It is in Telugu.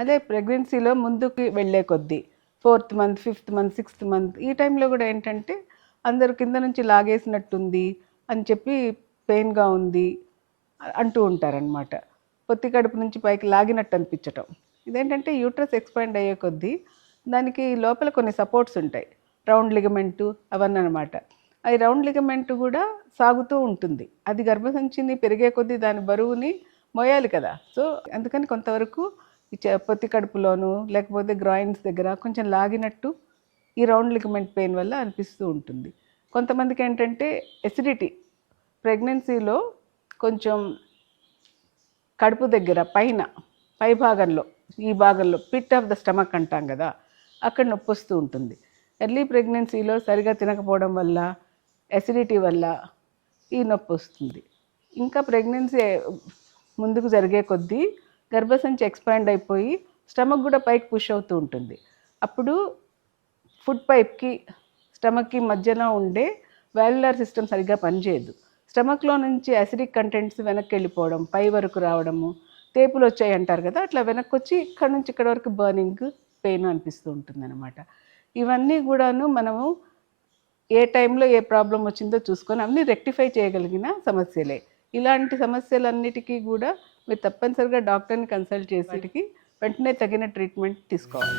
అదే ప్రెగ్నెన్సీలో ముందుకు వెళ్ళే కొద్దీ 4th month, 5th month, 6th month ఈ టైంలో కూడా ఏంటంటే అందరు కింద నుంచి లాగేసినట్టుంది అని చెప్పి పెయిన్గా ఉంది అంటూ ఉంటారనమాట. పొత్తి కడుపు నుంచి పైకి లాగినట్టు అనిపించటం. ఇదేంటంటే యూట్రస్ ఎక్స్పాండ్ అయ్యే కొద్దీ దానికి లోపల కొన్ని సపోర్ట్స్ ఉంటాయి, రౌండ్ లిగమెంటు అవన్నీ అనమాట. ఈ రౌండ్ లిగమెంట్ కూడా సాగుతూ ఉంటుంది. అది గర్భసంచిని పెరిగే కొద్దీ దాని బరువుని మోయాలి కదా. సో అందుకని కొంతవరకు ఈ పొత్తి కడుపులోను లేకపోతే గ్రాయిన్స్ దగ్గర కొంచెం లాగినట్టు ఈ రౌండ్ లిగమెంట్ పెయిన్ వల్ల అనిపిస్తూ ఉంటుంది. కొంతమందికి ఏంటంటే ఎసిడిటీ ప్రెగ్నెన్సీలో కొంచెం కడుపు దగ్గర పై భాగంలో ఈ భాగంలో పిట్ ఆఫ్ ద స్టమక్ అంటాం కదా, అక్కడ నొప్పి వస్తూ ఉంటుంది. ఎర్లీ ప్రెగ్నెన్సీలో సరిగా తినకపోవడం వల్ల ఎసిడిటీ వల్ల ఈ నొప్పి వస్తుంది. ఇంకా ప్రెగ్నెన్సీ ముందుకు జరిగే కొద్దీ గర్భసంచి ఎక్స్పాండ్ అయిపోయి స్టమక్ కూడా పైకి పుష్ అవుతూ ఉంటుంది. అప్పుడు ఫుడ్ పైప్కి స్టమక్కి మధ్యలో ఉండే వాల్యులర్ సిస్టమ్ సరిగ్గా పనిచేయదు. స్టమక్లో నుంచి అసిడిక్ కంటెంట్స్ వెనక్కి వెళ్ళిపోవడం, పై వరకు రావడము, తేపులు వచ్చాయి అంటారు కదా, అట్లా వెనక్కి వచ్చి ఇక్కడ నుంచి ఇక్కడ వరకు బర్నింగ్ పెయిన్ అనిపిస్తూ ఉంటుంది అనమాట. ఇవన్నీ కూడాను మనము ఏ టైంలో ఏ ప్రాబ్లం వచ్చిందో చూసుకొని అన్నీ రెక్టిఫై చేయగలిగిన సమస్యలే. ఇలాంటి సమస్యలన్నిటికీ కూడా మీరు తప్పనిసరిగా డాక్టర్ని కన్సల్ట్ చేసేటికి వెంటనే తగిన ట్రీట్మెంట్ తీసుకోవాలి.